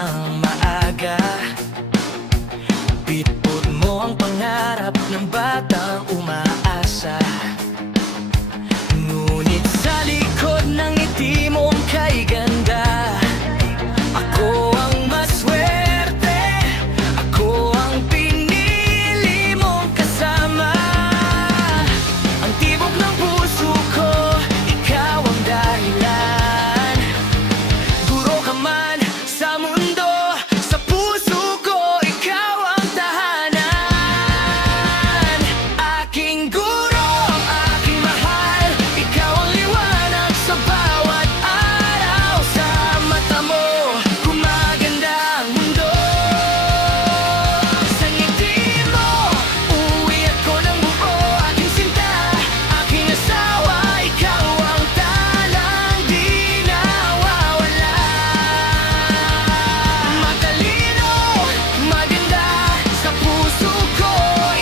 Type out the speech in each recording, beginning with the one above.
ng maaga. Bitbit mo ang pangarap ng batang umaasa. Ngunit sa likod ng ngiti mong kay ganda, ako ang maswerte, ako ang pinili mong kasama. Ang tibok ng puso ko, ikaw ang dahilan. Guro ka man sa mundo, sa puso ko, ikaw ang tahanan. Aking guro, aking mahal, ikaw ang liwanag sa bawat araw. Sa mata mo, gumaganda ang mundo. Sa ngiti mo, uuwi ako ng buo. Aking sinta, aking asawa, ikaw ang talang di nawawala. Matalino, maganda, sa puso ko,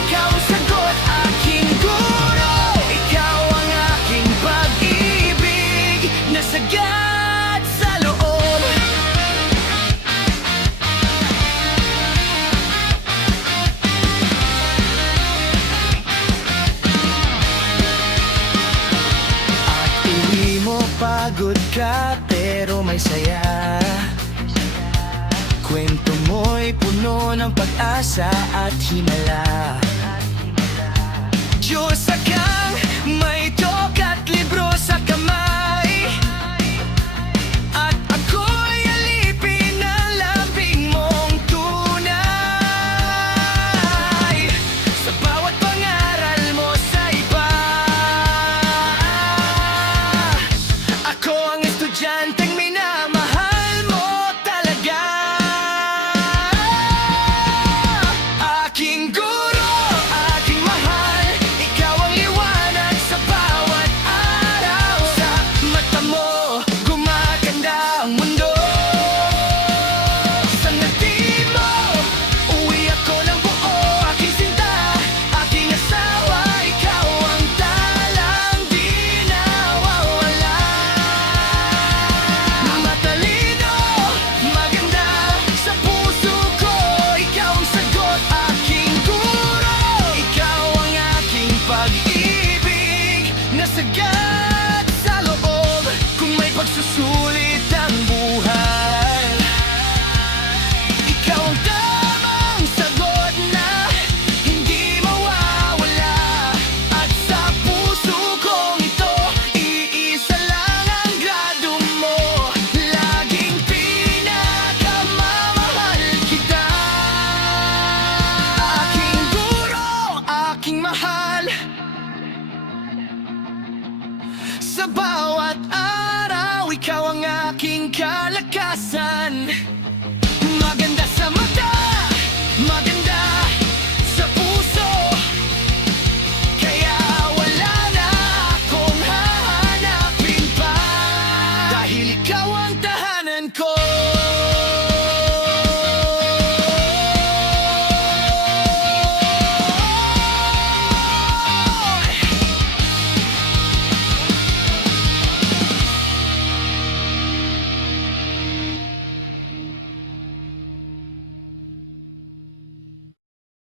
ikaw ang sagot. Aking guro, ikaw ang aking pag-ibig na sagad sa loob. At uwi mo pagod ka pero may saya. Kwento mo'y puno ng pag-asa at himala. Diyos sa